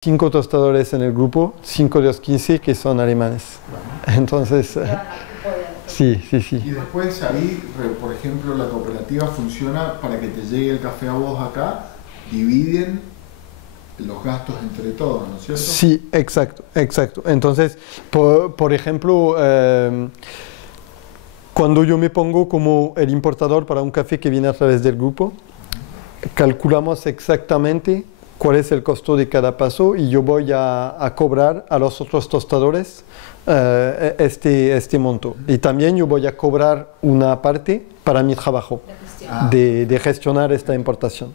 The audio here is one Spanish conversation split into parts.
5 tostadores en el grupo, 5 de los 15 que son alemanes. Entonces, sí. Y después ahí, por ejemplo, la cooperativa funciona para que te llegue el café a vos acá, dividen los gastos entre todos, ¿no es cierto? Sí, exacto. Entonces, por ejemplo, cuando yo me pongo como el importador para un café que viene a través del grupo, calculamos exactamente cuál es el costo de cada paso y yo voy a cobrar a los otros tostadores este monto. Y también yo voy a cobrar una parte para mi trabajo de gestionar esta importación,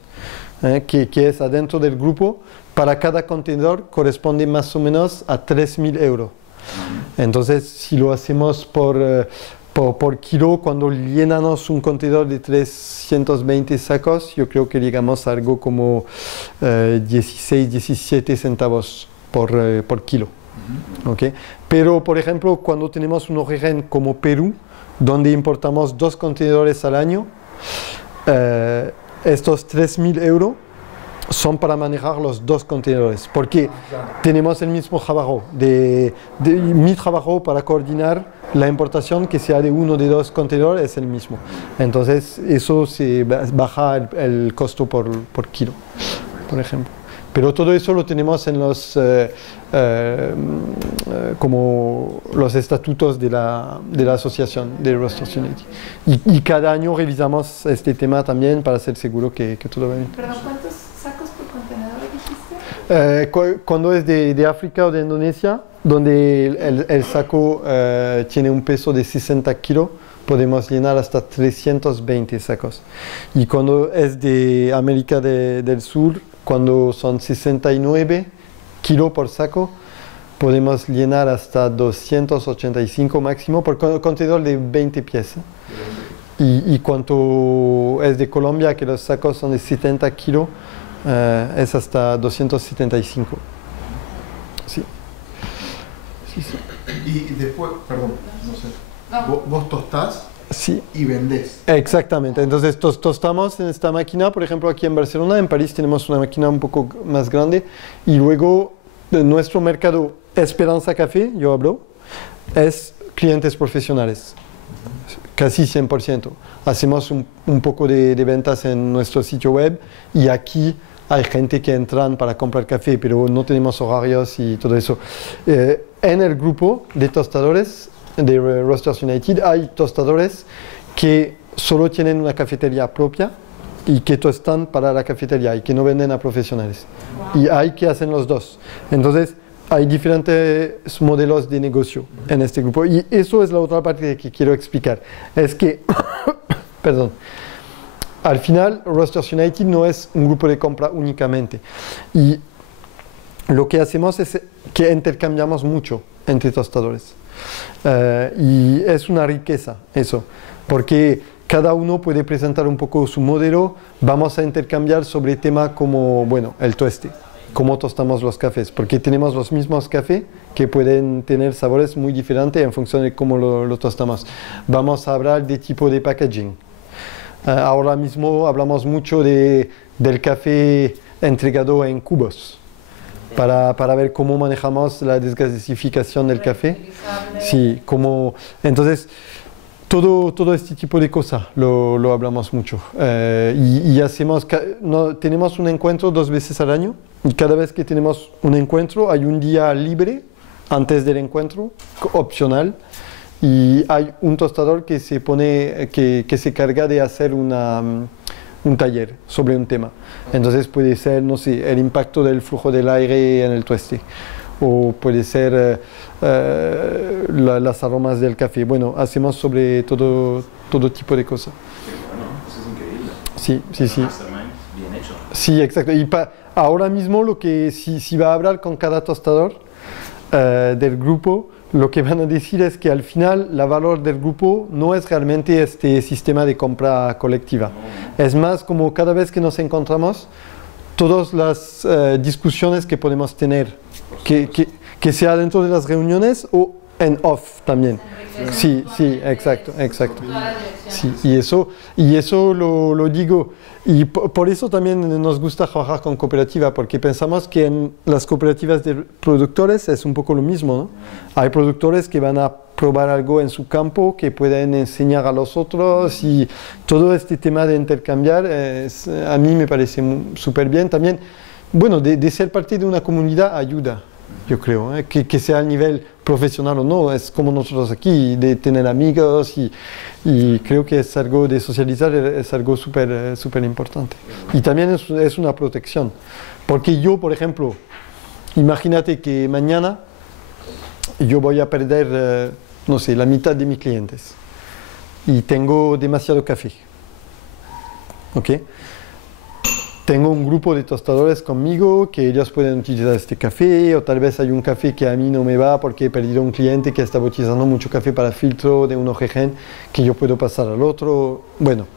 que es adentro del grupo. Para cada contenedor corresponde más o menos a 3.000 euros. Entonces, si lo hacemos por kilo, cuando llenamos un contenedor de 320 sacos, yo creo que llegamos a algo como 16, 17 centavos por kilo. ¿Okay? Pero, por ejemplo, cuando tenemos un origen como Perú, donde importamos 2 contenedores al año, estos 3.000 euros son para manejar los 2 contenedores, porque tenemos el mismo trabajo, mi trabajo para coordinar la importación, que sea de 1 de 2 contenedores, es el mismo. Entonces, eso se baja el costo por kilo, por ejemplo. Pero todo eso lo tenemos en los, como los estatutos de la asociación de Roasters United. Y cada año revisamos este tema también para ser seguro que todo va bien. Perdón, ¿cuántos sacos por contenedor dijiste? Cuando es de África o de Indonesia, donde el saco tiene un peso de 60 kilos, podemos llenar hasta 320 sacos. Y cuando es de América del Sur, cuando son 69 kilos por saco, podemos llenar hasta 285 máximo por contenedor de 20 pies. Y cuando es de Colombia, que los sacos son de 70 kilos, es hasta 275. Sí. Y después, perdón, no sé, vos tostás. Sí. Y vendés. Exactamente. Entonces tostamos en esta máquina, por ejemplo aquí en Barcelona. En París tenemos una máquina un poco más grande, y luego nuestro mercado Esperanza Café, yo hablo, es clientes profesionales, casi 100%. Hacemos un poco de ventas en nuestro sitio web, y aquí hay gente que entran para comprar café, pero no tenemos horarios y todo eso. En el grupo de tostadores de Roasters United hay tostadores que solo tienen una cafetería propia y que tostan para la cafetería y que no venden a profesionales. Y hay que hacen los dos. Entonces hay diferentes modelos de negocio en este grupo, y eso es la otra parte que quiero explicar. Es que, perdón, al final Roasters United no es un grupo de compra únicamente, y lo que hacemos es que intercambiamos mucho entre tostadores. Y es una riqueza eso, porque cada uno puede presentar un poco su modelo. Vamos a intercambiar sobre temas como, bueno, el tueste, cómo tostamos los cafés, porque tenemos los mismos cafés que pueden tener sabores muy diferentes en función de cómo lo tostamos. Vamos a hablar de tipo de packaging. Ahora mismo hablamos mucho del café entregado en cubos, para ver cómo manejamos la desgasificación del café. Sí, entonces, todo este tipo de cosas lo hablamos mucho. Y tenemos un encuentro 2 veces al año, y cada vez que tenemos un encuentro hay un día libre antes del encuentro, opcional, y hay un tostador que se carga de hacer un taller sobre un tema. Entonces puede ser, no sé, el impacto del flujo del aire en el tueste, o puede ser las aromas del café. Bueno, hacemos sobre todo tipo de cosas. Bueno, eso es increíble. Sí. Mastermind bien hecho. Sí, exacto. Y ahora mismo si va a hablar con cada tostador del grupo, lo que van a decir es que al final el valor del grupo no es realmente este sistema de compra colectiva. Es más como cada vez que nos encontramos, todas las discusiones que podemos tener, que sea dentro de las reuniones o en off también. Sí, sí, exacto, exacto. Sí, y eso lo digo. Y por eso también nos gusta trabajar con cooperativa, porque pensamos que en las cooperativas de productores es un poco lo mismo, ¿no? Hay productores que van a probar algo en su campo, que pueden enseñar a los otros, y todo este tema de intercambiar a mí me parece súper bien. También, bueno, de ser parte de una comunidad ayuda, yo creo, que sea a nivel profesional o no, es como nosotros aquí, de tener amigos y creo que es algo de socializar, es algo súper importante. Y también es una protección, porque yo, por ejemplo, imagínate que mañana yo voy a perder, no sé, la mitad de mis clientes y tengo demasiado café, ¿ok? Tengo un grupo de tostadores conmigo que ellos pueden utilizar este café, o tal vez hay un café que a mí no me va porque he perdido un cliente que está utilizando mucho café para filtro de un OGG que yo puedo pasar al otro. Bueno,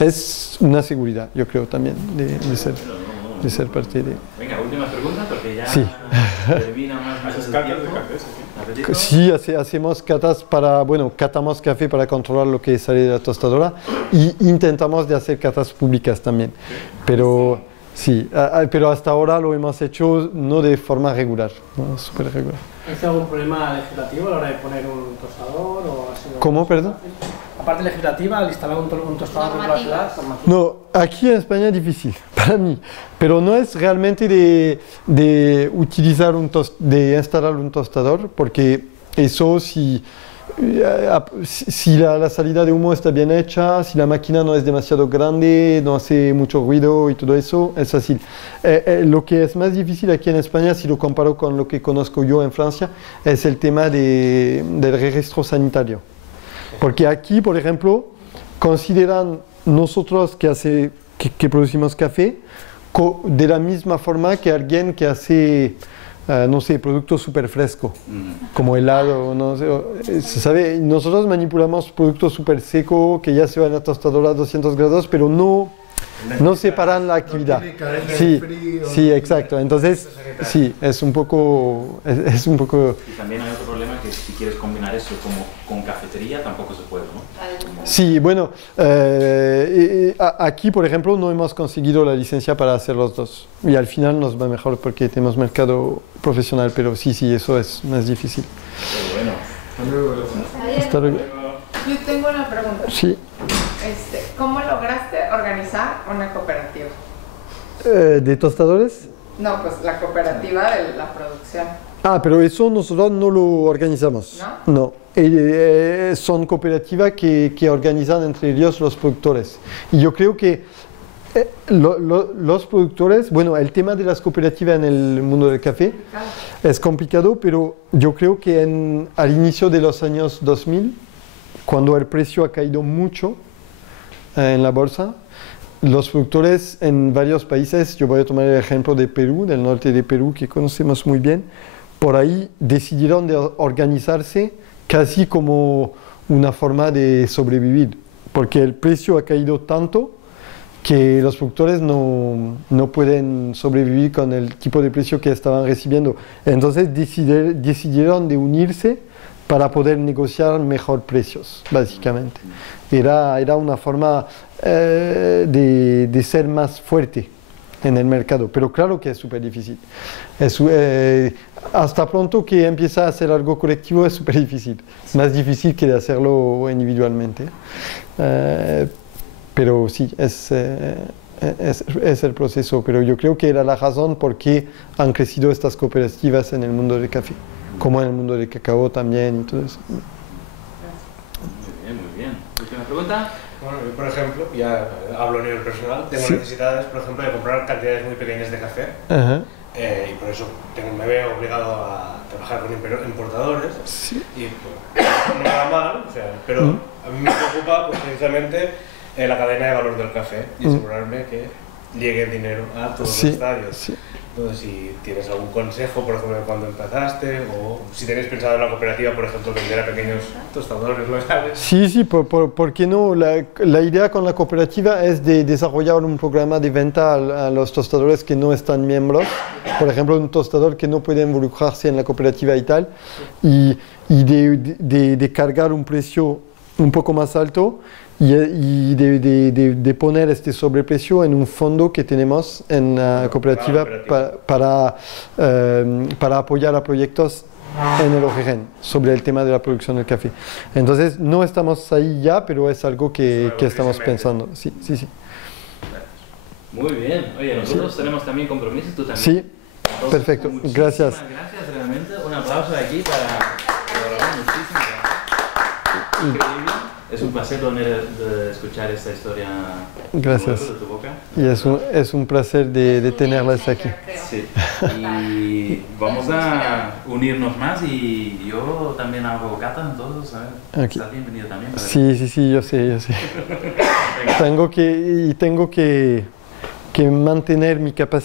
es una seguridad, yo creo también, de ser parte de... Venga, última pregunta porque ya sí. termina más ¿Haces el catas de tiempo. cafés? Sí, hacemos catas para, bueno, catamos café para controlar lo que sale de la tostadora y intentamos de hacer catas públicas también. Pero sí, pero hasta ahora lo hemos hecho no de forma regular, no súper regular. ¿Hay algún problema legislativo a la hora de poner un tostador? O ha sido ¿Cómo, perdón? Aparte legislativa, al instalar un tostador en la ciudad, No, aquí en España es difícil, para mí, pero no es realmente de utilizar de instalar un tostador, porque eso si la salida de humo está bien hecha, si la máquina no es demasiado grande, no hace mucho ruido y todo eso, es fácil. Lo que es más difícil aquí en España, si lo comparo con lo que conozco yo en Francia, es el tema del registro sanitario. Porque aquí, por ejemplo, consideran nosotros que producimos café de la misma forma que alguien que hace, no sé, productos súper frescos, como helado, no sé, ¿sabe? Nosotros manipulamos productos súper secos que ya se van a la tostadora a 200 grados, pero no separan la actividad. No tiene cadena de Sí, frío, sí, exacto. Entonces, sí, es un poco... Y también hay otro problema que si quieres combinar eso como con cafetería tampoco se puede, ¿no? Sí, bueno, aquí, por ejemplo, no hemos conseguido la licencia para hacer los dos. Y al final nos va mejor porque tenemos mercado profesional, pero sí, eso es más difícil. Pero bueno. Hasta luego. Yo tengo una pregunta. Sí. ¿Cómo lograste organizar una cooperativa? ¿De tostadores? No, pues la cooperativa de la producción. Pero eso nosotros no lo organizamos. ¿No? No. Son cooperativas que organizan entre ellos los productores. Y yo creo que los productores, bueno, el tema de las cooperativas en el mundo del café es complicado, pero yo creo que al inicio de los años 2000, cuando el precio ha caído mucho en la bolsa, los productores en varios países, yo voy a tomar el ejemplo de Perú, del norte de Perú, que conocemos muy bien, por ahí decidieron de organizarse casi como una forma de sobrevivir, porque el precio ha caído tanto que los productores no pueden sobrevivir con el tipo de precio que estaban recibiendo. Entonces decidieron de unirse para poder negociar mejor precios, básicamente. Era una forma de ser más fuerte en el mercado, pero claro que es súper difícil. Hasta pronto que empieza a hacer algo colectivo es súper difícil, más difícil que de hacerlo individualmente. Pero sí, es el proceso, pero yo creo que era la razón por qué han crecido estas cooperativas en el mundo del café, como en el mundo del cacao también y todo eso. Muy bien. Última pregunta. Bueno, yo por ejemplo, ya hablo a nivel personal, tengo necesidades, por ejemplo, de comprar cantidades muy pequeñas de café. Y por eso me veo obligado a trabajar con importadores. Sí. Y pues, no va mal, o sea, pero a mí me preocupa pues, precisamente la cadena de valor del café y asegurarme que llegue dinero a todos Sí, los estadios. sí. Entonces, si tienes algún consejo, por ejemplo, de cuando empezaste, o si tenéis pensado en la cooperativa, por ejemplo, vender a pequeños tostadores locales. Sí, sí, ¿por qué no? La idea con la cooperativa es de desarrollar un programa de venta a los tostadores que no están miembros. Por ejemplo, un tostador que no puede involucrarse en la cooperativa y tal, y de cargar un precio un poco más alto y de poner este sobreprecio en un fondo que tenemos en la cooperativa para apoyar a proyectos en el origen sobre el tema de la producción del café. Entonces no estamos ahí ya, pero es algo que estamos pensando. Sí, sí, sí. Muy bien. Oye, nosotros tenemos también compromisos, tú también. Sí, Entonces, perfecto. muchísimas Gracias. Gracias, realmente. Un aplauso aquí para muchísimas gracias. Increíble. Es un placer de escuchar esta historia Gracias. de tu boca. Y es un placer de tenerlas aquí. Sí. Y vamos a unirnos más y yo también hago cata, entonces, ¿sabes? Aquí. Estás bienvenido también. Sí, sí, sí, yo sé, yo sé. Tengo que mantener mi capacidad